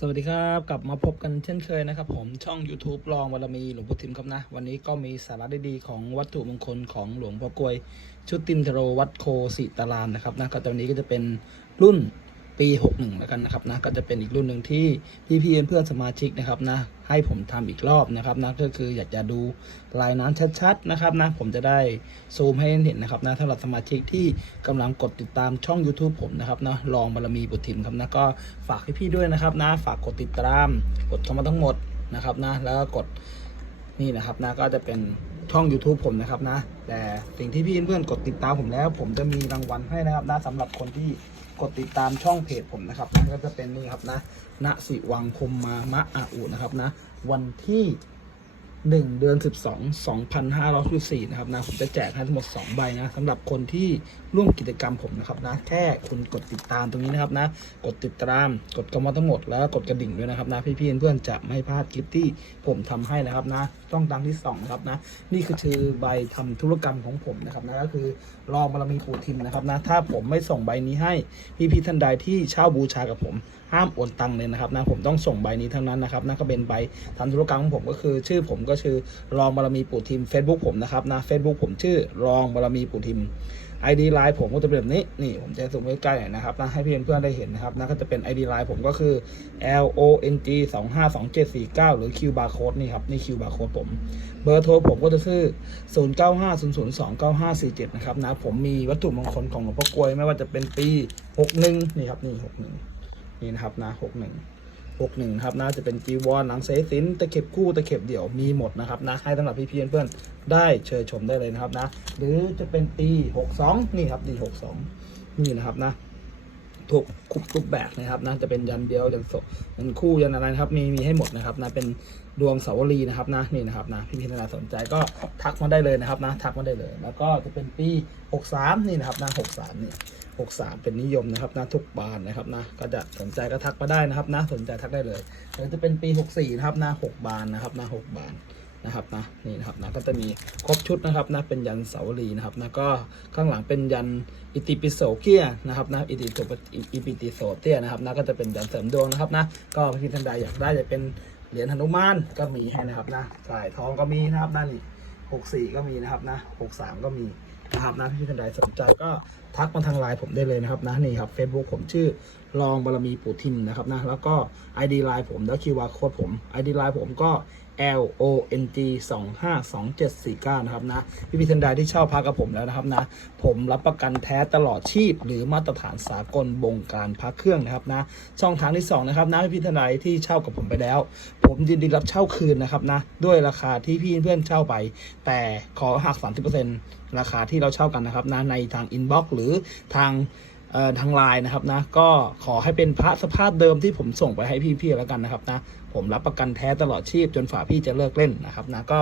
สวัสดีครับ กลับมาพบกันเช่นเคยนะครับ ผมช่อง YouTube ลองบารมีหลวงพ่อทิมครับนะ วันนี้ก็มีสาระดีๆของวัตถุมงคลของหลวงพ่อกลวย ชุดตินเทโรวัดโคสิตารามนะครับนะก็ตอนนี้ก็จะเป็นรุ่น ปี 61 แล้วกันนะครับนะก็จะเป็นอีกรุ่นหนึ่งที่พี่ๆเพื่อนสมาชิกนะครับนะให้ผมทำอีกรอบนะครับนะก็คืออยากจะดูลายน้ำชัดๆนะครับนะผมจะได้ซูมให้เห็นนะครับนะสำหรับสมาชิกที่กำลังกดติดตามช่อง YouTube ผมนะครับนะลองบารมีบุตรทิมครับนะก็ฝากให้พี่ด้วยนะครับนะฝากกดติดตาม กดเข้ามาทั้งหมดนะครับนะแล้วก็กดนี่นะครับนะก็จะเป็นช่อง YouTube ผมนะครับนะ แต่สิ่งที่พี่เพื่อนกดติดตามผมแล้ว ผมจะมีรางวัลให้นะครับนะสำหรับคนที่ กดติดตามช่องเพจผมนะครับนะก็จะเป็นนี่ครับนะณสิวังคมมามะอาอุนะครับนะ วันที่ 1เดือน12 2,564นห้าร้อยสี่นะครับนะผมจะแจกให้ทั้งหมด2ใบนะสำหรับคนที่ร่วมกิจกรรมผมนะครับนะแค่คุณกดติดตามตรงนี้นะครับนะกดติดตามกดกระมอทั้งหมดแล้วกดกระดิ่งด้วยนะครับนะพี่ๆเพื่อนๆจะไม่พลาดคลิปที่ผมทำให้นะครับนะต้องดังที่2นะครับนะนี่คือชื่อใบทำธุรกรรมของผมนะครับนะก็คือรอบารมีปู่ทิมนะครับนะถ้าผมไม่ส่งใบนี้ให้พี่ๆท่านใดที่เช่าบูชากับผม ห้ามโอนตังค์เลยนะครับนะผมต้องส่งใบนี้เท่านั้นนะครับนั่นก็เป็นใบทำธุรกรรมของผมก็คือ ชื่อผมก็ชื่อรองบารมีปู่ทิม Facebook ผมนะครับนะ Facebook ผมชื่อรองบารมีปู่ทิม ID ไลน์ผมก็จะเป็นแบบนี้นี่ผมจะส่งไว้ใกล้ๆหน่อยนะครับนะให้เพื่อนเพื่อนได้เห็นนะครับนะก็จะเป็น ID ไลน์ผมก็คือ L O N G 2 5 2 7 4 9 หรือ Q barcode นี่ครับนี่ Q barcode ผม เบอร์โทรผมก็จะชื่อ 0 9 5 0 0 2 9 5 4 7 นะครับนะผมมีวัตถุมงคลของหลวงพ่อกลวยไม่ว่าจะเป็นปี 61 นี่ครับนี่ 61 นี่นะครับนะ61 61นะครับนะจะเป็นจีวรหนังเสสินตะเข็บคู่ตะเข็บเดี่ยวมีหมดนะครับนะให้สำหรับพี่ๆเพื่อนๆได้เชิญชมได้เลยนะครับนะ หรือจะเป็นปี62นี่ครับปี62นี่นะครับนะทุกคุกทุกแบบนะครับนะจะเป็นยันเดียวยันโสยันคู่ยันอะไรนะครับมีมีให้หมดนะครับนะเป็นดวงเสาวรีนะครับนะนี่นะครับนะพี่ๆท่านใดสนใจก็ทักมาได้เลยนะครับนะทักมาได้เลย แล้วก็จะเป็นปี 63 นี่นะครับนะ63นี่ 63 เป็นนิยมนะครับนะทุกบานนะครับนะก็จะสนใจก็ทักมาได้นะครับนะสนใจทักได้เลยหรือจะเป็นปี 64 นะครับนะ6บานนะครับนะ6บานนะครับนะนี่นะครับนะก็จะมีครบชุดนะครับนะเป็นยันเสาวรีนะครับนะก็ข้างหลังเป็นยันอิติปิโสเกียนะครับนะอิติโตอิปิติโสเตียนะครับนะก็จะเป็นยันเสริมดวงนะครับนะก็พี่ท่านใดอยากได้จะเป็นเหรียญหนุมานก็มีให้นะครับนะสายทองก็มีนะครับนั่นนี่64ก็มีนะครับนะ63ก็มี นะครับนะพี่ท่านใดสนใจก็ทักมาทางไลน์ผมได้เลยนะครับนะนี่ครับ Facebook ผมชื่อรองบารมีปู่ทิมนะครับนะแล้วก็ ID ไลน์ผมและ QR Code ผม ID ไลน์ผมก็ L O N G 2 5 2 7 4 9 นะครับนะพี่พี่ท่านใดที่เช่าพักกับผมแล้วนะครับนะ ผมรับประกันแท้ตลอดชีพ หรือมาตรฐานสากลบงการพักเครื่องนะครับนะ ช่องทางที่สองนะครับนะพี่พี่ท่านใดที่เช่ากับผมไปแล้ว ผมยินดีรับเช่าคืนนะครับนะ ด้วยราคาที่พี่เพื่อนเช่าไป แต่ขอหัก 30%ราคาที่เราเช่ากันนะครับนะในทางอินบ็อกซ์หรือทาง ทางไลน์นะครับนะก็ขอให้เป็นพระสภาพเดิมที่ผมส่งไปให้พี่ๆแล้วกันนะครับนะผมรับประกันแท้ตลอดชีพจนฝ่าพี่จะเลิกเล่นนะครับนะก็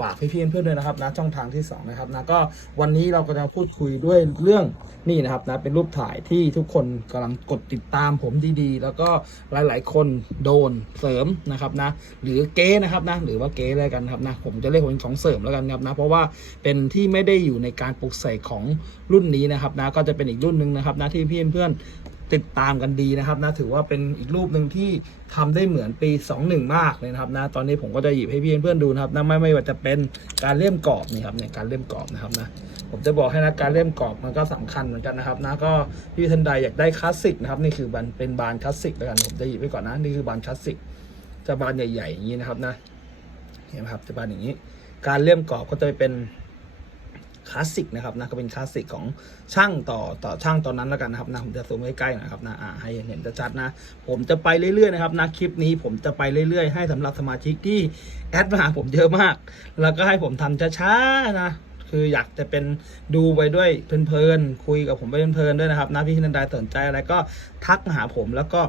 ฝากพี่ๆเพื่อนๆด้วยนะครับนะช่องทางที่สองนะครับนะก็วันนี้เราก็จะพูดคุยด้วยเรื่องนี่นะครับนะเป็นรูปถ่ายที่ทุกคนกำลังกดติดตามผมดีๆ แล้วก็หลายๆ คนโดนเสริมนะครับนะหรือเก๊นะครับนะหรือว่าเก๊อะไรกันครับนะผมจะเรียกว่าเป็นของเสริมแล้วกันครับนะเพราะว่าเป็นที่ไม่ได้อยู่ในการปลุกเสกของรุ่นนี้นะครับนะก็จะเป็นอีกรุ่นหนึ่งนะครับนะที่พี่เพื่อน ติดตามกันดีนะครับนะถือว่าเป็นอีกรูปหนึ่งที่ทำได้เหมือนปี 21 มากเลยนะครับนะตอนนี้ผมก็จะหยิบให้พี่เพื่อนดูนะครับนะไม่ไม่ว่าจะเป็นการเลี่ยมกรอบนี่ครับเนี่ยการเลี่ยมกรอบนะครับนะผมจะบอกให้นะการเลี่ยมกรอบมันก็สำคัญเหมือนกันนะครับนะก็พี่ท่านใดอยากได้คลาสสิกนะครับนี่คือบานเป็นบานคลาสสิกแล้วกันผมจะหยิบไว้ก่อนนะนี่คือบานคลาสสิกจะบานใหญ่ๆอย่างนี้นะครับนะเห็นไหมครับจะบานอย่างนี้ การเลี่ยมกรอบก็จะเป็น คลาสสิกนะครับนะก็เป็นคลาสสิกของช่างต่อต่อช่างตอนนั้นแล้วกันนะครับนะผมจะซูมใกล้ๆนะครับนะอ่าให้เห็นชัดๆนะ ผมจะไปเรื่อยๆนะครับนะคลิปนี้ผมจะไปเรื่อยๆ ให้สำหรับสมาชิกที่แอดมาหาผมเยอะมาก แล้วก็ให้ผมทำช้าๆนะคืออยากจะเป็นดูไปด้วยเพลินๆคุยกับผมไปเพลินๆด้วยนะครับนะพี่นันดาสนใจอะไรก็ทักมาหาผมแล้วก็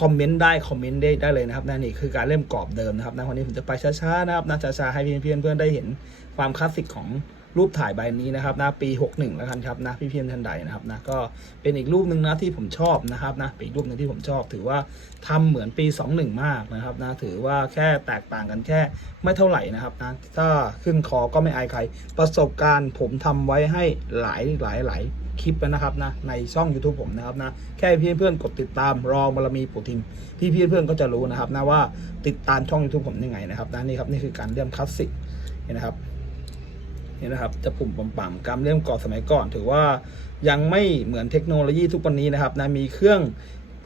คอมเมนต์ได้คอมเมนต์ได้ได้เลยนะครับนั่นนี่คือการเล่มกรอบเดิมนะครับนะวันนี้ผมจะไปช้าๆนะครับนะช้าๆให้พี่ๆเพื่อนๆได้เห็นความคลาสสิกของ รูปถ่ายใบนี้นะครับนะปี 61 แล้วกันครับนะพี่ๆท่านใดนะครับนะก็เป็นอีกรูปหนึ่งนะที่ผมชอบนะครับนะเป็นอีกรูปหนึ่งที่ผมชอบ ถือว่าทำเหมือนปี 21 มากนะครับนะถือว่าแค่แตกต่างกันแค่ไม่เท่าไหร่นะครับนะถ้าขึ้นคอก็ไม่อายใคร ประสบการณ์ผมทำไว้ให้หลายหลายหลายคลิปนะครับนะในช่อง YouTube ผมนะครับนะแค่พี่เพื่อนกดติดตามรองบารมีปู่ทิมพี่พี่เพื่อนก็จะรู้นะครับนะว่าติดตามช่อง YouTube ผมยังไงนะครับนะนี่ครับนี่คือการเลี่ยมคลาสสิกนะครับ นี่นะครับจะปุ่มปั่มๆการเลี่มก่อสมัยก่อน ถือว่ายังไม่เหมือนเทคโนโลยีทุกวันนี้นะครับนะมีเครื่อง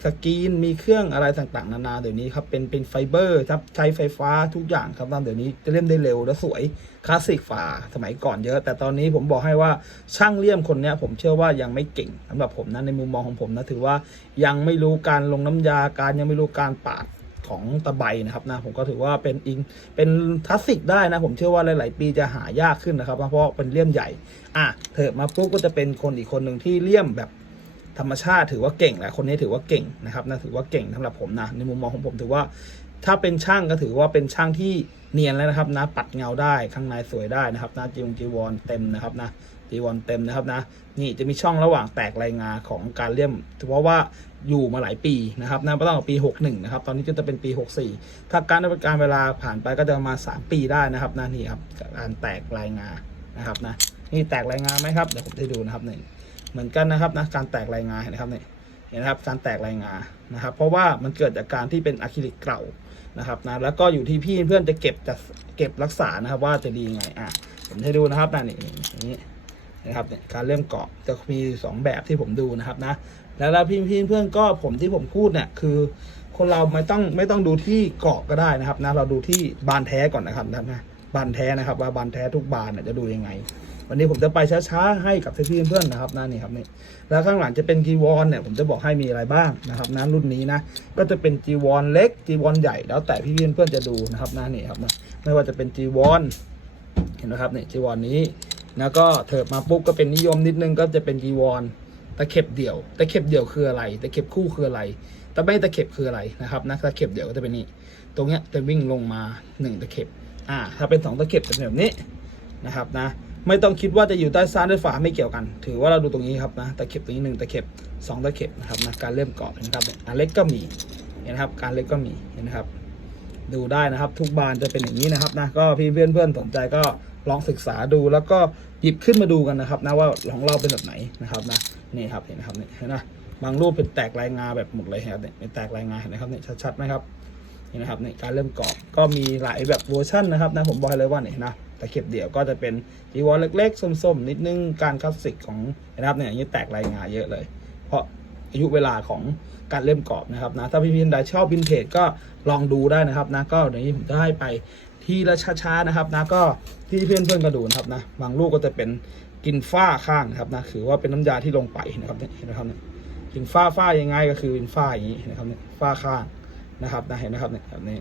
สกรีนมีเครื่องอะไรต่างๆ นานาเดี๋ยวนี้ครับเป็นเป็นไฟเบอร์ครับใช้ไฟฟ้าทุกอย่างครับนเดี๋ยวนี้จะเลี่ยมได้เร็วและสวยคลาสสิกฝ่าสมัยก่อนเยอะ แต่ตอนนี้ผมบอกให้ว่าช่างเลี่ยมคนนี้ผมเชื่อว่ายังไม่เก่งสำหรับผมนะในมุมมองของผมนะถือว่ายังไม่รู้การลงน้ำยาการยังไม่รู้การปาด ของตะไบนะครับนะผมก็ถือว่าเป็นอิงเป็นคลาสสิกได้นะ ผมเชื่อว่าหลาย ๆ ปีจะหายากขึ้นนะครับ เพราะเป็นเลี่ยมใหญ่ อะเถิดมาปุ๊บก็จะเป็นคนอีกคนหนึ่งที่เลี่ยมแบบธรรมชาติถือว่าเก่งแหละคนนี้ถือว่าเก่งนะครับนะถือว่าเก่งสำหรับผมนะในมุมมองของผมถือว่า ถ้าเป็นช่างก็ถือว่าเป็นช่างที่เนียนแล้วนะครับนะปัดเงาได้ข้างในสวยได้นะครับนะจีวงจีวรเต็มนะครับนะ จีวรเต็มนะครับนะนี่จะมีช่องระหว่างแตกรายงานของการเลี่ยมเพราะว่าอยู่มาหลายปีนะครับนะตั้งแต่ปี 61 นะครับ ตอนนี้ก็จะเป็นปี 64 ถ้าการดำเนินการเวลาผ่านไปก็จะประมาณ 3 ปีได้นะครับนะนี่ครับการแตกรายงานนะครับนะนี่แตกรายงานไหมครับเดี๋ยวผมจะดูนะครับนี่เหมือนกันนะครับนะการแตกรายงานนะครับนี่เห็นนะครับการแตกรายงานนะครับ เพราะว่ามันเกิดจากการที่เป็นอะคริลิกเก่านะครับนะแล้วก็อยู่ที่พี่เพื่อนจะเก็บจะเก็บรักษานะครับ ว่าจะดียังไงอะผมให้ดูนะครับนะนี่นี้ นะครับเนี่ยการเริ่มเกาะจะมีสองแบบที่ผมดูนะครับนะแล้วพี่พี่เพื่อนก็ผมที่ผมพูดเนี่ยคือ คนเราไม่ต้องไม่ต้องดูที่เกาะก็ได้นะครับนะเราดูที่บานแท้ก่อนนะครับนะบานแท้นะครับว่าบานแท้ทุกบานเนี่ยจะดูยังไง วันนี้ผมจะไปช้าๆให้กับพี่เพื่อนนะครับนะนี่ครับนี่แล้วข้างหลังจะเป็นจีวรเนี่ยผมจะบอกให้มีอะไรบ้างนะครับนะรุ่นนี้นะก็จะเป็นจีวรเล็กจีวรใหญ่แล้วแต่พี่เพื่อนๆจะดูนะครับนะนี่ครับนะไม่ว่าจะเป็นจีวรเห็นไหมครับนี่จีวรนี้ แล้วก็เถิดมาปุ๊บก็เป็นนิยมนิดนึงก็จะเป็นจีวรตะเข็บเดี่ยวตะเข็บเดี่ยวคืออะไรตะเข็บคู่คืออะไรตะไม่ตะเข็บคืออะไรนะครับนะตะเข็บเดี่ยวก็จะเป็นนี่ตรงเนี้ยจะวิ่งลงมาหนึ่งตะเข็บอ่าถ้าเป็นสองตะเข็บจะเป็นแบบนี้นะครับนะไม่ต้องคิดว่าจะอยู่ใต้ซ้ายใต้ฝาไม่เกี่ยวกัน ถือว่าเราดูตรงนี้ครับนะตะเข็บตรงนี้หนึ่งตะเข็บสองตะเข็บนะครับนะการเริ่มเกาะนะครับอันเล็กก็มีเห็นครับการเล็กก็มีเห็นครับ ดูได้นะครับ ทุกบานจะเป็นอย่างนี้นะครับนะก็พี่เพื่อนเพื่อนๆสนใจก็ลองศึกษาดูแล้วก็หยิบขึ้นมาดูกันนะครับนะว่าของเราเป็นแบบไหนนะครับนะนี่ครับเห็นนะครับเนี่ยเห็นนะบางรูปเป็นแตกลายงาแบบหมดเลยครับเนี่ยเป็นแตกลายงาเห็นนะครับเนี่ยชัดๆไหมครับนี่นะครับเนี่ยการเริ่มเกาะก็มีหลายแบบเวอร์ชันนะครับนะผมบอกเลยว่าเนี่ยนะตะเข็บเดี่ยวก็จะเป็นจีวรเล็กๆส้มๆนิดนึงการคลาสสิกของนะครับเนี่ยอย่างนี้แตกลายงาเยอะเลย เพราะ อายุเวลาของการเล่มกรอบนะครับนะถ้าพี่พี่ท่านใดชอบวินเทจก็ลองดูได้นะครับนะก็เดี๋ยวนี้ผมจะให้ไปทีละช้าๆนะครับนะก็ที่เพื่อนเพื่อนๆก็ดูนะครับนะบางลูกก็จะเป็นกินฝ้าข้างนะครับนะคือว่าเป็นน้ำยาที่ลงไปนะครับเนี่ยเห็นนะครับเนี่ยกินฝ้าฝ้ายังไงก็คือเป็นฝ้าอย่างนี้นะครับเนี่ยฝ้าข้างนะครับนะเห็นนะครับเนี่ยแบบนี้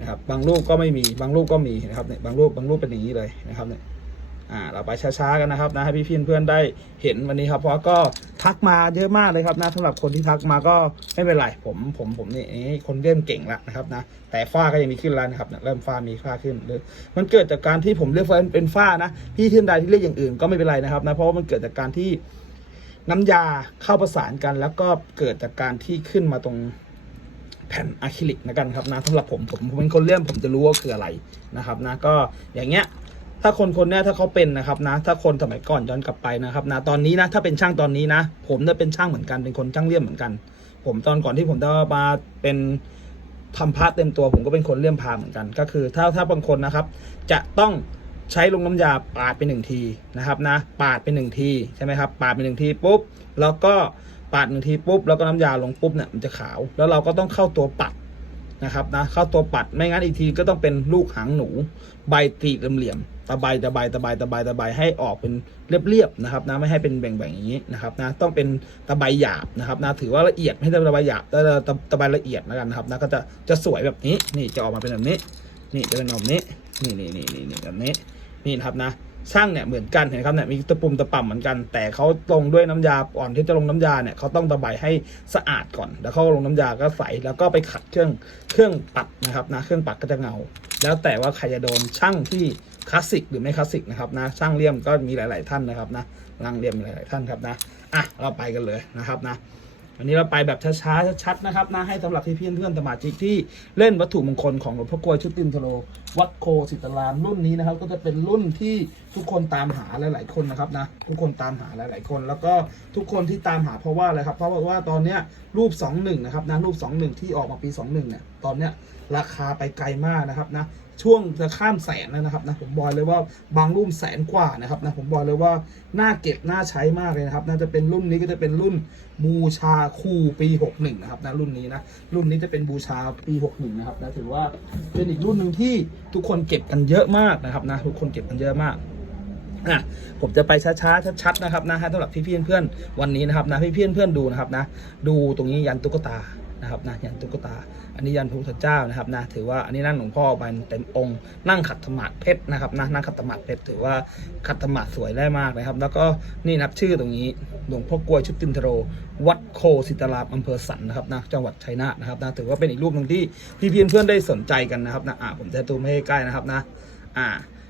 นะครับบางรูปก็ไม่มีบางรูปก็มีนะครับเนี่ยบางรูปบางรูปเป็นอย่างนี้เลยนะครับเนี่ย อ่าเราไปช้าๆกันนะครับนะให้พี่พี่เพื่อนได้เห็นวันนี้ครับ เพราะก็ทักมาเยอะมากเลยครับนะสำหรับคนที่ทักมาก็ไม่เป็นไรผมผมผมนี่คนเริ่มเก่งแล้วนะครับนะแต่ฝ้าก็ยังมีขึ้นแล้วนะครับเนี่ยเริ่มฝ้ามีฝ้าขึ้นเลยมันเกิดจากการที่ผมเลือกฝ้าเป็นฝ้านะพี่ท่านใดที่เลือกอย่างอื่นก็ไม่เป็นไรนะครับนะเพราะว่ามันเกิดจากการที่น้ำยาเข้าประสานกันแล้วก็เกิดจากการที่ขึ้นมาตรงแผ่นอะคริลิกนะกันครับนะสำหรับผมผมผมเป็นคนเลี่ยมผมจะรู้ว่าคืออะไรนะครับนะก็อย่างเงี้ย ถ้าคนคนนี้ถ้าเขาเป็นนะครับนะ ถ้าคนสมัยก่อนย้อนกลับไปนะครับนะตอนนี้นะถ้าเป็นช่างตอนนี้นะ ผมเนี่ยเป็นช่างเหมือนกันเป็นคนช่างเลี่ยมเหมือนกัน ผมตอนก่อนที่ผมจะมาเป็นทำพาร์ทเต็มตัวผมก็เป็นคนเลี่ยมพาเหมือนกัน ก็คือถ้าถ้าบางคนนะครับ จะต้องใช้ลงน้ำยาปาดไปหนึ่งทีนะครับนะปาดไปหนึ่งทีใช่ไหมครับปาดไปหนึ่งทีปุ๊บแล้วก็ปาดหนึ่งทีปุ๊บแล้วก็น้ำยาลงปุ๊บเนี่ยมันจะขาว แล้วเราก็ต้องเข้าตัวปัดนะครับนะเข้าตัวปัดไม่งั้นอีกทีก็ต้องเป็นลูกหางหนู ใบตีเหลี่ยม ตะไบตะไบตะไบตะไบตะไบให้ออกเป็นเรียบๆนะครับนะไม่ให้เป็นแบ่งๆอย่างนี้นะครับนะต้องเป็นตะไบหยาบนะครับนะถือว่าละเอียดไม่ใช่ตะไบหยาบแต่ตะตะไบละเอียดแล้วกันนะครับนะก็จะจะสวยแบบนี้นี่จะออกมาเป็นแบบนี้ นี่จะเป็นแบบนี้นี่นี่นี่นี่นี่แบบนี้นี่นะครับนะ ช่างเนี่ยเหมือนกันเห็นครับเนี่ยมีตะปุ่มตะป่ำเหมือนกัน แต่เขาลงด้วยน้ำยาก่อนที่จะลงน้ำยาเนี่ยเขาต้องตะไบให้สะอาดก่อน แล้วเขาลงน้ำยาก็ใส่แล้วก็ไปขัดเครื่องเครื่องปัดนะครับนะเครื่องปัดก็จะเงา แล้วแต่ว่าใครจะโดนช่างที่คลาสสิกหรือไม่คลาสสิกนะครับนะช่างเลี่ยมก็มีหลาย ๆ ท่านนะครับนะร่างเลี่ยมมีหลาย ๆ ท่านครับนะอะเราไปกันเลยนะครับนะ วันนี้เราไปแบบช้าๆชัดๆนะครับนะให้สำหรับพี่เพื่อนๆสมาชิกที่เล่นวัตถุมงคลของหลวงพ่อกลวยชุดตินทโลวัดโคสิตรามรุ่นนี้นะครับ ก็จะเป็นรุ่นที่ทุกคนตามหาหลายๆคนนะครับนะทุกคนตามหาหลายๆคน แล้วก็ทุกคนที่ตามหาเพราะว่าอะไรครับ เพราะว่าตอนเนี้ยรูป 21 นะครับนะรูป 21 ที่ออกมาปี 21 เนี่ยตอนเนี้ยราคาไปไกลมากนะครับนะ ช่วงจะข้ามแสนแล้วนะครับนะผมบอกเลยว่าบางรุ่นแสนกว่านะครับนะผมบอกเลยว่าน่าเก็บน่าใช้มากเลยนะครับน่าจะเป็นรุ่นนี้ก็จะเป็นรุ่นบูชาคู่ปี 61 นะครับนะรุ่นนี้นะรุ่นนี้จะเป็นบูชาปี 61 นะครับนะถือว่าเป็นอีกรุ่นหนึ่งที่ทุกคนเก็บกันเยอะมากนะครับนะทุกคนเก็บกันเยอะมากอะผมจะไปช้าๆชัดๆนะครับนะให้สำหรับพี่ๆเพื่อนๆวันนี้นะครับนะพี่ๆเพื่อนดูนะครับนะดูตรงนี้ยันตุ๊กตานะครับนะยันตุ๊กตา อันนี้ยันพระพุทธเจ้านะครับนะถือว่าอันนี้นั่งหลวงพ่อไปเต็มองค์ นั่งขัดธรรมะเพชรนะครับนะนั่งขัดธรรมะเพชรถือว่าขัดธรรมะสวยได้มากนะครับ แล้วก็นี่นับชื่อตรงนี้หลวงพ่อกลวยชุดตินทโร วัดโคสิตารามอำเภอสันนะครับนะจังหวัดชัยนาทนะครับนะถือว่าเป็นอีกรูปหนึ่งที่พี่เพื่อนเพื่อนๆได้สนใจกันนะครับนะอ่าผมจะตูมให้ใกล้นะครับนะอ่า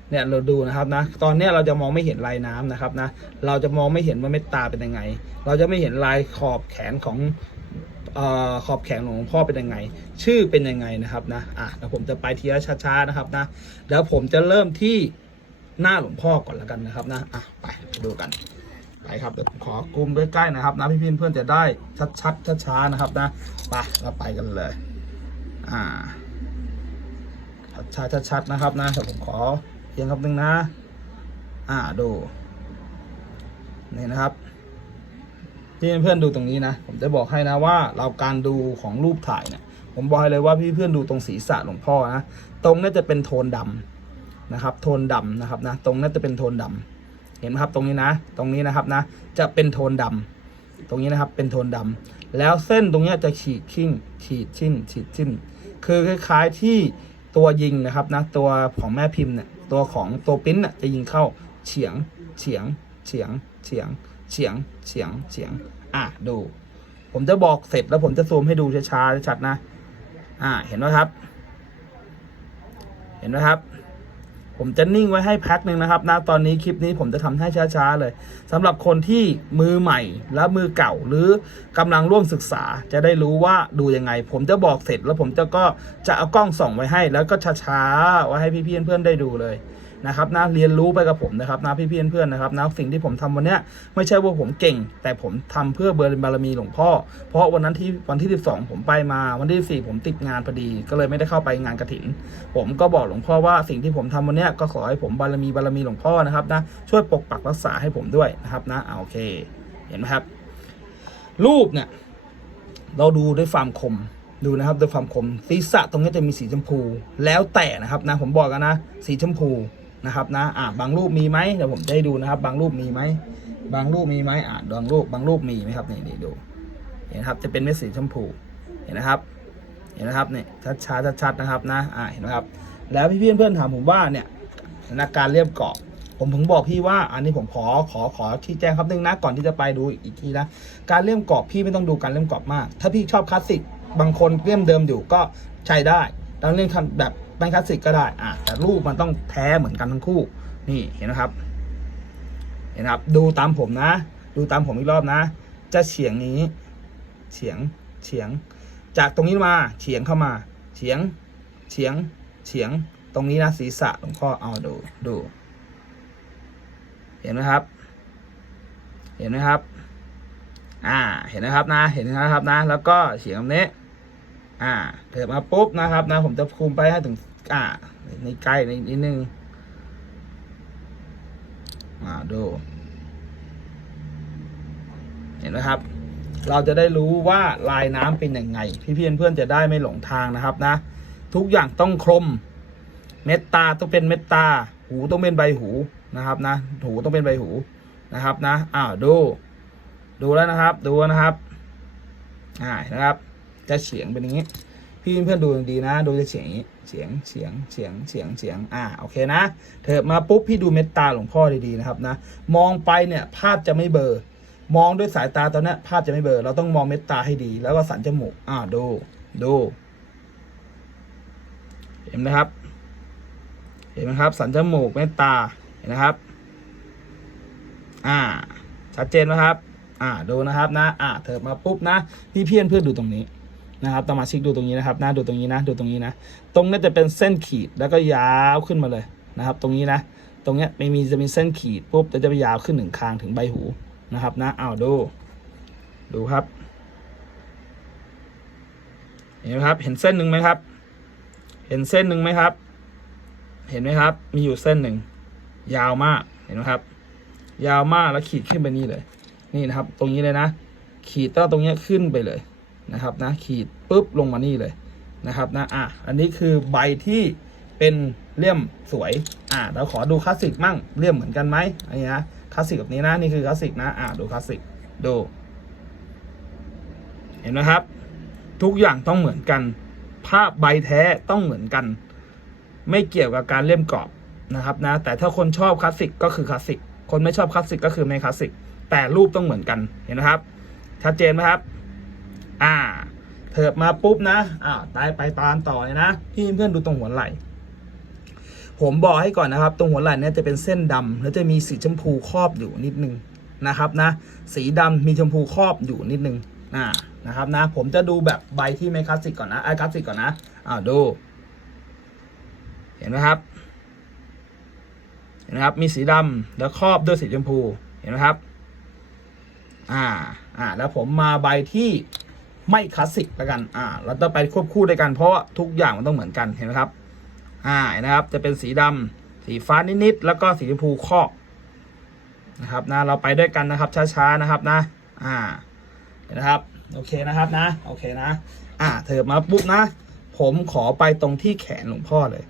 เนี่ยเราดูนะครับนะตอนนี้เราจะมองไม่เห็นลายน้ำนะครับนะเราจะมองไม่เห็นว่าเม็ดตาเป็นยังไง เราจะไม่เห็นลายขอบแขนของ ขอบแขนของหลวงพ่อเป็นยังไง ชื่อเป็นยังไงนะครับนะอะเดี๋ยวผมจะไปทีละช้าๆนะครับนะเดี๋ยวผมจะเริ่มที่หน้าหลวงพ่อก่อนแล้วกันนะครับนะอะไปดูกันไปครับเดี๋ยวขอกลุ่มใกล้ๆนะครับนะพี่ๆเพื่อนจะได้ชัดๆช้าๆนะครับนะไปเราไปกันเลย อ่าชัดๆชัดๆนะครับนะเดี๋ยวผมขอเพียงคำหนึ่งนะ อ่าดูนี่นะครับ พี่เพื่อนดูตรงนี้นะ ผมจะบอกให้นะว่าเราการดูของรูปถ่ายเนี่ย ผมบอกให้เลยว่าพี่เพื่อนดูตรงศีรษะหลวงพ่อนะ ตรงนี้จะเป็นโทนดำนะครับ โทนดำนะครับนะ ตรงนี้จะเป็นโทนดำเห็นไหมครับตรงนี้นะ ตรงนี้นะครับนะ จะเป็นโทนดำตรงนี้นะครับเป็นโทนดำแล้วเส้นตรงนี้จะขีดขิ้นขีดชิ้นขีดชิ้น คือคล้ายๆที่ตัวยิงนะครับนะ ตัวของแม่พิมพ์เนี่ย ตัวของตัวปิ้นน่ะจะยิงเข้าเฉียงเฉียงเฉียงเฉียง เฉียงเฉียงเฉียง อะดู ผมจะบอกเสร็จแล้วผมจะซูมให้ดูช้าๆชัดนะ อ่าเห็นไหมครับ เห็นไหมครับ ผมจะนิ่งไว้ให้แพ็คหนึ่งนะครับนะตอนนี้คลิปนี้ผมจะทำให้ช้าๆเลยสำหรับคนที่มือใหม่และมือเก่าหรือกำลังร่วมศึกษา จะได้รู้ว่าดูยังไง ผมจะบอกเสร็จแล้วผมจะก็จะเอากล้องส่องไว้ให้ แล้วก็ช้าๆไว้ให้พี่ๆเพื่อนๆได้ดูเลย นะครับนะเรียนรู้ไปกับผมนะครับนะพี่ๆเพื่อนๆนะครับนะสิ่งที่ผมทำวันเนี้ยไม่ใช่ว่าผมเก่ง แต่ผมทำเพื่อเบอร์บารมีหลวงพ่อ เพราะวันนั้นที่วันที่ 12 ผมไปมาวันที่4ผมติดงานพอดี ก็เลยไม่ได้เข้าไปงานกระถิน ผมก็บอกหลวงพ่อว่าสิ่งที่ผมทำวันเนี้ยก็ขอให้ผมบารมีบารมีหลวงพ่อนะครับนะช่วยปกปักรักษาให้ผมด้วยนะครับนะอ่าโอเค เห็นไหมครับ รูปเนี่ยเราดูด้วยความคมดูนะครับด้วยความคมศีรษะตรงนี้จะมีสีชมพู แล้วแต่นะครับนะผมบอกกันนะ สีชมพู นะครับนะอ่าบางรูปมีไหมเดี๋ยวผมจะให้ดูนะครับ บางรูปมีไหมบางรูปมีไหมอ่าบางรูปบางรูปมีไหมครับนี่นี่ดูเห็นครับจะเป็นเม็ดสีชมพูเห็นนะครับ เห็นนะครับเนี่ยชัดชัดชัดนะครับนะอ่าเห็นไหมครับ แล้วพี่เพื่อนๆถามผมว่าเนี่ยนักการเรียบเกาะผมถึงบอกพี่ว่าอันนี้ผมขอขอขอที่แจ้งครับนึงนะก่อนที่จะไปดูอีกทีนะการเลี่ยมกรอบพี่ไม่ต้องดูการเลี่ยมกรอบมาก ถ้าพี่ชอบคลาสสิกบางคนเลี่ยมเดิมอยู่ก็ใช้ได้แล้วเล่นคันแบบ นคลาสสิกก็ได้อะแต่รูปมันต้องแท้เหมือนกันทั้งคู่ นี่เห็นนะครับ เห็นนะครับ ดูตามผมนะ ดูตามผมอีกรอบนะ จะเฉียงนี้ เฉียงเฉียง จากตรงนี้มาเฉียงเข้ามา เฉียงเฉียงเฉียงตรงนี้นะศีรษะหลวงพ่อเอาดูดู เห็นไหมครับ เห็นไหมครับ อ่า เห็นนะครับนะ เห็นนะครับนะ แล้วก็เฉียงตรงนี้ อ่าเถิดมาปุ๊บนะครับนะ ผมจะคุมไปให้ถึง อ่าในใกล้ในนิดนึงอ่าดู เห็นไหมครับ เราจะได้รู้ว่าลายน้ำเป็นยังไง พี่เพื่อนเพื่อนจะได้ไม่หลงทางนะครับนะ ทุกอย่างต้องคม เม็ดตาต้องเป็นเม็ดตา หูต้องเป็นใบหูนะครับนะ หูต้องเป็นใบหูนะครับนะอ้าวดู ดูแล้วนะครับ ดูนะครับอ่านะครับ จะเฉียงเป็นอย่างนี้ พี่เพื่อนดูดีนะ ดูจะเฉียงนี้เฉียงเฉียงเฉียงเฉียงเฉียงอ่าโอเคนะเถิดมาปุ๊บพี่ดูเม็ดตาหลวงพ่อดีๆนะครับนะ มองไปเนี่ยภาพจะไม่เบลอมองด้วยสายตาตอนนี้ภาพจะไม่เบลอเราต้องมองเม็ดตาให้ดี แล้วก็สันจมูกอ่าดูดูเห็นไหมครับ เห็นไหมครับ สันจมูกเม็ดตาเห็นนะครับ อ่า ชัดเจนไหมครับ อ่าดูนะครับนะ อ่าเถิบมาปุ๊บนะ พี่เพี้ยนเพื่อนดูตรงนี้ นะครับสมาชิกดูตรงนี้นะครับนะดูตรงนี้นะ ดูตรงนี้นะ ตรงนี้จะเป็นเส้นขีดแล้วก็ยาวขึ้นมาเลยนะครับ ตรงนี้นะ ตรงเนี้ยไม่มีจะมีเส้นขีดปุ๊บแล้วจะไปยาวขึ้นหนึ่งคางถึงใบหูนะครับนะอ้าวดู ดูครับเห็นไหมครับ เห็นเส้นหนึ่งไหมครับ เห็นเส้นหนึ่งไหมครับ เห็นไหมครับ มีอยู่เส้นหนึ่งยาวมากเห็นไหมครับ ยาวมากแล้วขีดขึ้นไปนี่เลย นี่นะครับ ตรงนี้เลยนะ ขีดต้าตรงเนี้ยขึ้นไปเลย นะครับนะขีดปุ๊บลงมานี่เลยนะครับนะอะอันนี้คือใบที่เป็นเลี่ยมสวยอะเราขอดูคลาสสิกมั่งเลี่ยมเหมือนกันไหมอันนี้นะคลาสสิกแบบนี้นะนี่คือคลาสสิกนะอะดูคลาสสิกดูเห็นไหมครับ ทุกอย่างต้องเหมือนกัน ภาพใบแท้ต้องเหมือนกัน ไม่เกี่ยวกับการเลี่ยมกรอบนะครับนะแต่ถ้าคนชอบคลาสสิกก็คือคลาสสิกคนไม่ชอบคลาสสิกก็คือไม่คลาสสิกแต่รูปต้องเหมือนกันเห็นนะครับ ชัดเจนไหมครับ อ่าเถิบมาปุ๊บนะอ่าตายไปตามต่อเลยนะ พี่เพื่อนดูตรงหัวไหล่ ผมบอกให้ก่อนนะครับ ตรงหัวไหล่เนี่ยจะเป็นเส้นดำแล้วจะมีสีชมพูครอบอยู่นิดนึงนะครับนะ สีดำมีชมพูครอบอยู่นิดนึงอ่านะครับนะ ผมจะดูแบบใบที่ไม่คลาสสิกก่อนนะไอ้คลาสสิกก่อนนะอ้าวดู เห็นไหมครับ เห็นไหมครับ มีสีดำแล้วครอบด้วยสีชมพู เห็นไหมครับ อ่า อ่า แล้วผมมาใบที่ ไม่คลาสสิกแล้วกัน อ่า เราต้องไปควบคู่ด้วยกันเพราะทุกอย่างมันต้องเหมือนกันเห็นไหมครับ อ่านะครับ จะเป็นสีดำสีฟ้านิดๆแล้วก็สีชมพูครอนะครับนะเราไปด้วยกันนะครับ ช้าๆนะครับนะ อ่าเห็นนะครับ โอเคนะครับนะ โอเคนะ อ่าเถิบมาปุ๊บนะ ผมขอไปตรงที่แขนหลวงพ่อเลย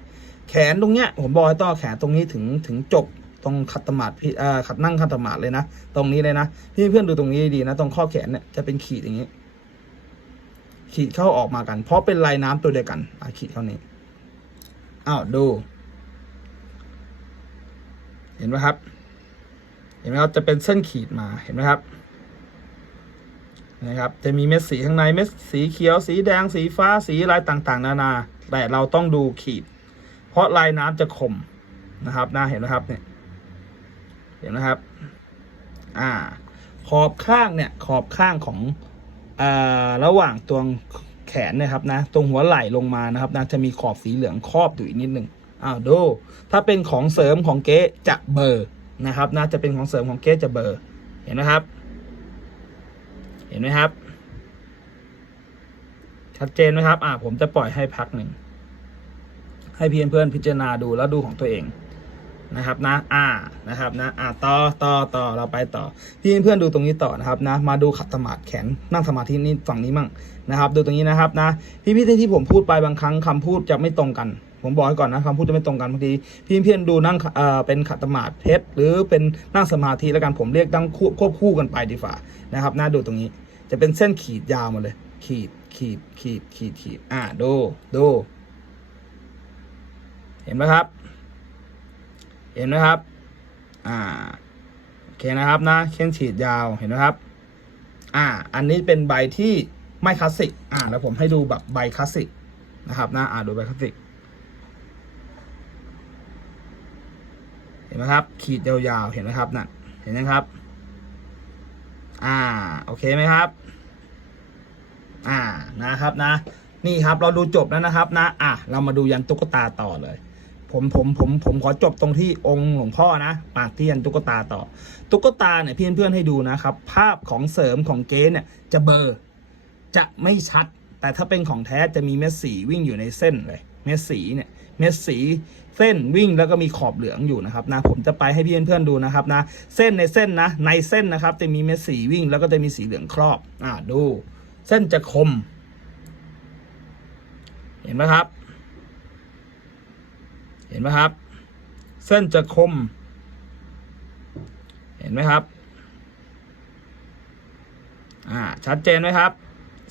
แขนตรงเนี้ย ผมบอกให้ต่อแขนตรงนี้ถึงถึงจบตรงขัดตมาดพี่เอ่อขัดนั่งขัดตมาดเลยนะ ตรงนี้เลยนะ พี่เพื่อนดูตรงนี้ดีนะ ตรงข้อแขนเนี่ยจะเป็นขีดอย่างนี้ ขีดเข้าออกมากัน เพราะเป็นลายน้ำตัวเดียวกันอะขีดเข้านี้อ้าวดู เห็นไหมครับ เห็นไหมครับจะเป็นเส้นขีดมาเห็นไหมครับนะครับ จะมีเม็ดสีข้างในเม็ดสีเขียว สีแดง สีฟ้า สีลายต่างๆ นานา แต่เราต้องดูขีด เพราะลายน้ำจะคมนะครับนะเห็นไหมครับเนี่ย เห็นไหมครับ อ่า ขอบข้างเนี่ย ขอบข้างของ ระหว่างตัวแขนนะครับนะ ตรงหัวไหล่ลงมานะครับนะจะมีขอบสีเหลืองครอบอยู่อีกนิดหนึ่งอ้าวดูถ้าเป็นของเสริมของเก๊จะเบอร์นะครับนะจะเป็นของเสริมของเก๊จะเบอร์เห็นไหมครับ เห็นไหมครับ ชัดเจนไหมครับ อ่าผมจะปล่อยให้พักหนึ่งให้เพื่อนเพื่อนพิจารณาดูแล้วดูของตัวเอง นะครับนะอ่านะครับนะอ่าต่อต่อต่อเราไปต่อ พี่เพื่อนดูตรงนี้ต่อนะครับนะ มาดูขัดสมาธิแขนนั่งสมาธินี่ฝั่งนี้มั่งนะครับ ดูตรงนี้นะครับนะ พี่พี่ที่ผมพูดไปบางครั้งคำพูดจะไม่ตรงกัน ผมบอกให้ก่อนนะคำพูดจะไม่ตรงกันบางทีพี่เพื่อนดูนั่งเอ่อเป็นขัดสมาธิเพชรหรือเป็นนั่งสมาธิแล้วกันผมเรียกตั้งควบควบคู่กันไปดีฝ่านะครับนะดูตรงนี้จะเป็นเส้นขีดยาวมาเลย ขีดขีดขีดขีดขีดอ่าดูดูเห็นไหมครับ เห็นไหมครับ อ่าโอเคนะครับนะเส้นฉีดยาวเห็นไหมครับ อ่า อันนี้เป็นใบที่ไม่คลาสสิกอ่าแล้วผมให้ดูแบบใบคลาสสิกนะครับนะอ่าดูใบคลาสสิกเห็นไหมครับ ขีดยาวๆเห็นไหมครับน่ะเห็นไหมครับ อ่าโอเคไหมครับ อ่านะครับนะ นี่ครับเราดูจบแล้วนะครับนะ อะเรามาดูยันตุ๊กตาต่อเลย ผมผมผมผมขอจบตรงที่องค์หลวงพ่อนะปากเทียนตุ๊กตาต่อ ตุ๊กตาเนี่ยเพี่อนเพื่อนให้ดูนะครับ ภาพของเสริมของเก๊เนี่ยจะเบอร์จะไม่ชัด แต่ถ้าเป็นของแท้จะมีเม็ดสีวิ่งอยู่ในเส้นเลย เม็ดสีเนี่ยเม็ดสีเส้นวิ่งแล้วก็มีขอบเหลืองอยู่นะครับนะผมจะไปให้พี่เพื่อนๆดูนะครับนะเส้นในเส้นนะ ในเส้นนะครับ จะมีเม็ดสีวิ่งแล้วก็จะมีสีเหลืองครอบอ่าดู เส้นจะคม เห็นไหมครับ เห็นไหมครับ เส้นจะคม เห็นไหมครับอ่าชัดเจนไหมครับ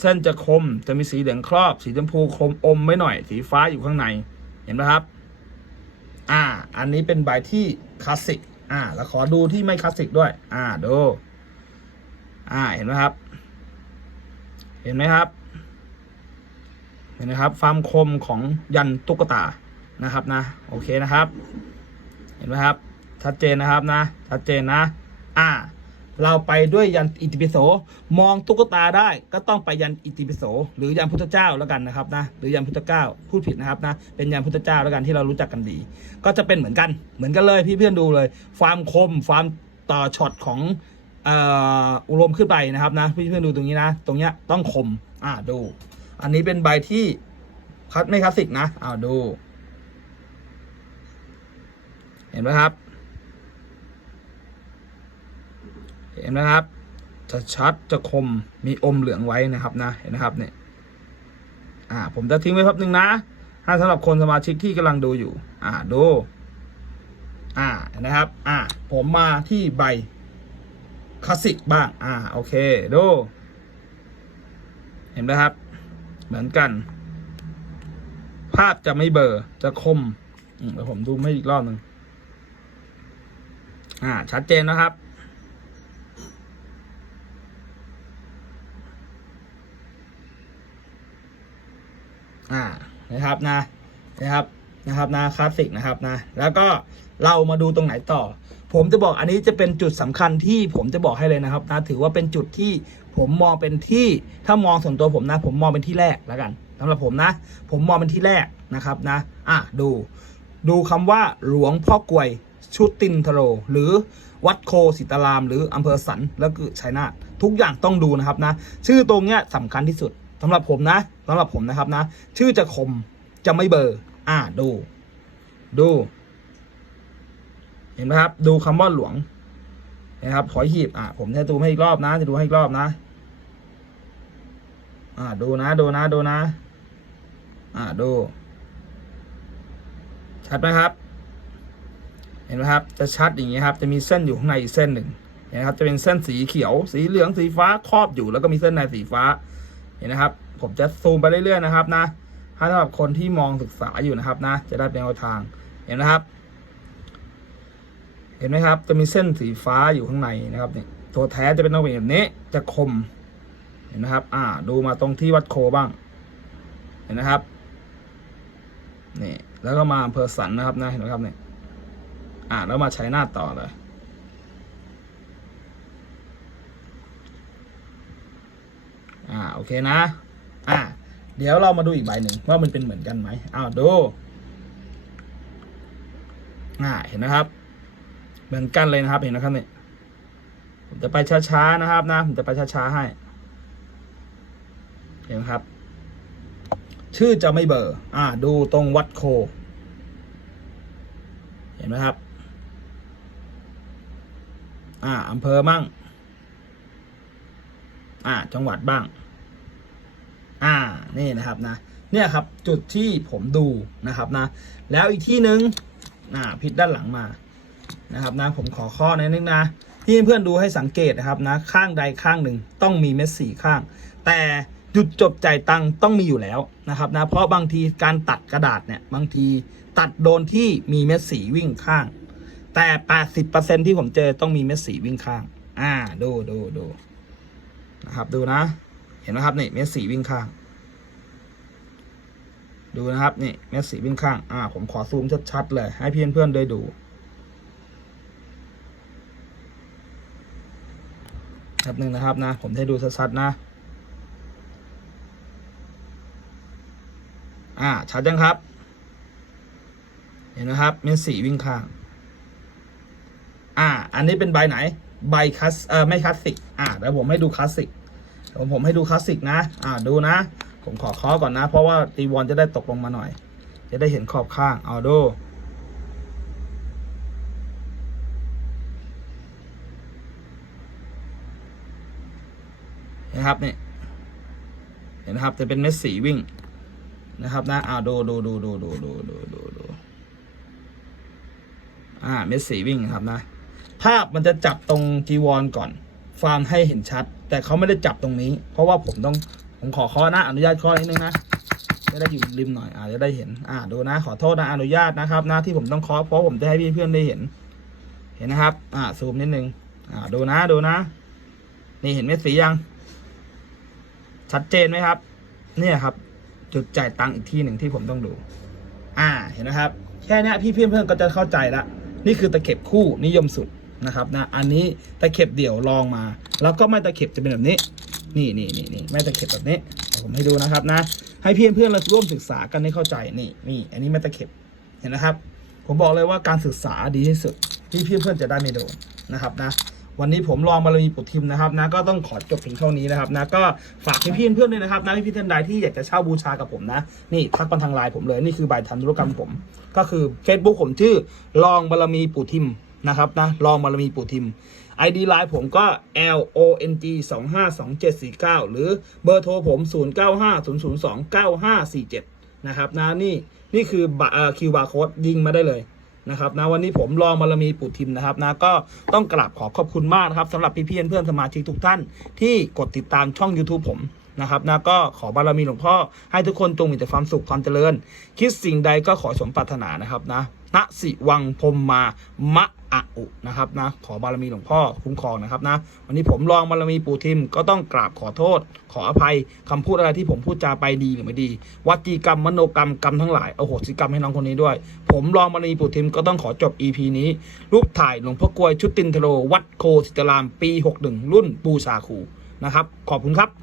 เส้นจะคมจะมีสีเหลืองครอบ สีชมพูคมอมไว้หน่อย สีฟ้าอยู่ข้างในเห็นไหมครับ อ่า อันนี้เป็นใบที่คลาสสิกอ่าแล้วขอดูที่ไม่คลาสสิกด้วย อ่าดูอ่าเห็นไหมครับ เห็นไหมครับเห็นไหมครับความคมของยันตุ๊กตา นะครับนะโอเคนะครับ เห็นไหมครับ ชัดเจนนะครับนะ ชัดเจนนะ อ่า เราไปด้วยยันอิติปิโส มองตุ๊กตาได้ก็ต้องไปยันอิติปิโส หรือยันพุทธเจ้าแล้วกันนะครับนะ หรือยันพุทธเจ้าพูดผิดนะครับนะ เป็นยันพุทธเจ้าแล้วกันที่เรารู้จักกันดี ก็จะเป็นเหมือนกัน เหมือนกันเลยพี่เพื่อนดูเลย ความคมความต่อช็อตของอ,อุรมขึ้นไปนะครับนะพี่เพื่อนดูตรงนี้นะ ตรงเนี้ยต้องคม อ่าดู อันนี้เป็นใบที่คัดไม่คลาสสิกนะอ้าวดู เห็นไหมครับ เห็นไหมครับ จะชัดจะคมมีอมเหลืองไว้นะครับนะเห็นนะครับเนี่ยอ่าผมจะทิ้งไว้แป๊บนึงนะให้สำหรับคนสมาชิกที่กำลังดูอยู่ อ่าดู อ่าเห็นะครับ อ่าผมมาที่ใบคลาสสิกบ้าง อ่าโอเคดู เห็นไหมครับ เหมือนกัน ภาพจะไม่เบลอจะคมอืมเดี๋ยวผมดูให้อีกรอบหนึ่ง อ่า ชัดเจนนะครับ อ่า นะครับนะ นะครับ นะครับนะ คลาสสิกนะครับนะ แล้วก็เรามาดูตรงไหนต่อ ผมจะบอกอันนี้จะเป็นจุดสำคัญที่ผมจะบอกให้เลยนะครับนะ ถือว่าเป็นจุดที่ผมมองเป็นที่ ถ้ามองส่วนตัวผมนะ ผมมองเป็นที่แรกแล้วกันสำหรับผมนะ ผมมองเป็นที่แรกนะครับนะ อะ ดู ดูคำว่าหลวงพ่อกลวย ชุตินทโร หรือวัดโคสิตาราม หรืออำเภอสันแล้วก็ชัยนาททุกอย่างต้องดูนะครับนะ ชื่อตรงเนี้ยสำคัญที่สุดสำหรับผมนะสำหรับผมนะครับนะ ชื่อจะคมจะไม่เบอร์ อ่าดู ดู เห็นไหมครับ ดูคำว่าหลวงนะครับหอยหีบอ่าผมจะดูให้อีกรอบนะ จะดูให้อีกรอบนะ อ่าดูนะ ดูนะ ดูนะ อ่าดู ชัดไหมครับ ห็นไหมครับจะชัดอย่างนี้ครับจะมีเส้นอยู่ข้างในอีกเส้นหนึ่งเห็นไหมครับจะเป็นเส้นสีเขียว สีเหลืองสีฟ้าครอบอยู่ แล้วก็มีเส้นในสีฟ้าเห็นนะครับ ผมจะซูมไปเรื่อยๆนะครับนะถ้าสำหรับคนที่มองศึกษาอยู่นะครับนะ จะได้เป็นแนวทางเห็นนะครับ เห็นไหมครับ จะมีเส้นสีฟ้าอยู่ข้างในนะครับเนี่ยตัวแท้จะเป็นนกแบบนี้จะคมเห็นนะครับ อ่า ดูมาตรงที่วัดโคบ้าง เห็นนะครับนี่แล้วก็มาอำเภอสันนะครับนะเห็นไหมครับเนี่ย อ่าแล้วมาใช้หน้าต่อเลยอ่าโอเคนะ อ่าเดี๋ยวเรามาดูอีกใบหนึ่งว่ามันเป็นเหมือนกันไหมอ้าวดูอ่าเห็นนะครับ เหมือนกันเลยนะครับเห็นนะครับเนี่ยผมจะไปช้าๆนะครับนะผมจะไปช้าๆให้เห็นครับ ชื่อจะไม่เบอร์ อ่า ดูตรงวัดโค เห็นไหมครับ อ่าอำเภอบ้างอ่า จังหวัดบ้าง อ่า นี่นะครับนะ เนี่ยครับจุดที่ผมดูนะครับนะ แล้วอีกที่หนึ่งอ่าพิดด้านหลังมานะครับนะ ผมขอข้อนิดนึงนะพี่เพื่อนดูให้สังเกตนะครับนะ ข้างใดข้างหนึ่งต้องมีเม็ดสีข้าง แต่จุดจบจ่ายตังต้องมีอยู่แล้วนะครับนะ เพราะบางทีการตัดกระดาษเนี่ยบางทีตัดโดนที่มีเม็ดสีวิ่งข้าง แต่ 80%ที่ผมเจอต้องมีเม็ดสีวิ่งข้าง อ่า ดูดูดูนะครับ ดูนะ เห็นไหมครับ นี่ เม็ดสีวิ่งข้าง ดูนะครับ นี่เม็ดสีวิ่งข้าง อ่า ผมขอซูมชัดๆเลย ให้เพื่อนเพื่อนๆได้ดู ครับหนึ่งนะครับนะ ผมให้ดูชัดๆนะ อ่า ชัดยังครับ เห็นนะครับ เม็ดสีวิ่งข้าง อ่า อันนี้เป็นใบไหน ใบคลาสเออไม่คลาสสิก อ่าเดี๋ยวผมให้ดูคลาสสิกเดี๋ยวผมให้ดูคลาสสิกนะ อ่าดูนะ ผมขอเคอก่อนนะ เพราะว่าตีวอนจะได้ตกลงมาหน่อย จะได้เห็นขอบข้าง เอาดู นะครับเนี่ยเห็นครับจะเป็นเม็ดสีวิ่งนะครับนะอ่าดูดูดูดูดูดูดูดูอ่าเม็ดสีวิ่งครับนะ ภาพมันจะจับตรงจีวรก่อนฟาร์มให้เห็นชัด แต่เขาไม่ได้จับตรงนี้ เพราะว่าผมต้องผมขอข้อนะ อนุญาตข้อนิดนึงนะจะได้อยู่ริมหน่อยอาจจะได้เห็น อ่าดูนะ ขอโทษนะอนุญาตนะครับนะที่ผมต้องคาะเพราะผมจะให้พี่เพื่อนได้เห็น เห็นนะครับ อ่าซูมนิดนึงอ่าดูนะดูนะ นี่เห็นเม็ดสียัง ชัดเจนไหมครับ เนี่ยครับ จุดจ่ายตังค์อีกที่หนึ่งที่ผมต้องดู อ่าเห็นนะครับ แค่นี้พี่เพื่อนเพื่อนก็จะเข้าใจละนี่คือตะเข็บคู่นิยมสุด นะครับนะอันนี้ตะเข็บเดี่ยวลองมา แล้วก็ไม้ตะเข็บจะเป็นแบบนี้ นี่นี่นี่นี่ไม้ตะเข็บแบบนี้ผมให้ดูนะครับนะ ให้เพื่อนเพื่อนเราร่วมศึกษากันให้เข้าใจนี่นี่อันนี้ไม้ตะเข็บเห็นนะครับ ผมบอกเลยว่าการศึกษาดีที่สุดที่เพื่อนเพื่อนจะได้ไม่โดนนะครับนะวันนี้ผมลองบารมีปุถิมนะครับนะก็ต้องขอจบเพียงเท่านี้นะครับนะก็ฝากพี่เพื่อนด้วยนะครับนะพี่ๆท่านใดที่อยากจะเช่าบูชากับผมนะนี่ทักมาทางไลน์ผมเลยนี่คือใบทันธุรกรรมผม ก็คือ Facebook ผมชื่อลองบารมีปุถิม นะครับนะลองบารมีปุถิม ID ไลน์ผมก็ L O N G 2 5 2 7 4 9 หรือเบอร์โทรผม 0 9 5 0 0 2 9 5 4 7 นะครับนะนี่นี่คือคิวบาร์โค้ดยิงมาได้เลยนะครับนะวันนี้ผมลองบารมีปู่ทิมนะครับนะก็ต้องกราบขอขอบคุณมากนะครับสำหรับพี่ๆเพื่อนสมาชิกทุกท่าน ที่กดติดตามช่อง YouTube ผมนะครับนะก็ขอบารมีหลวงพ่อให้ทุกคนจงมีแต่ความสุขความเจริญ คิดสิ่งใดก็ขอสมปรารถนานะครับนะ ณสิวังพมมามะอะอุนะครับนะขอบารมีหลวงพ่อคุ้มครองนะครับนะวันนี้ผมลองบารมีปู่ทิมก็ต้องกราบขอโทษ ขออภัยคำพูดอะไรที่ผมพูดจาไปดีหรือไม่ดีวัจีกรรมมโนกรรมกรรมทั้งหลายอโหสิกรรมให้น้องคนนี้ด้วย ผมลองบารมีปู่ทิมก็ต้องขอจบ EP นี้ รูปถ่ายหลวงพ่อกลวยชุดตินเทโลวัดโคสิตรามปี 61 รุ่นปูชาคูนะครับขอบคุณครับ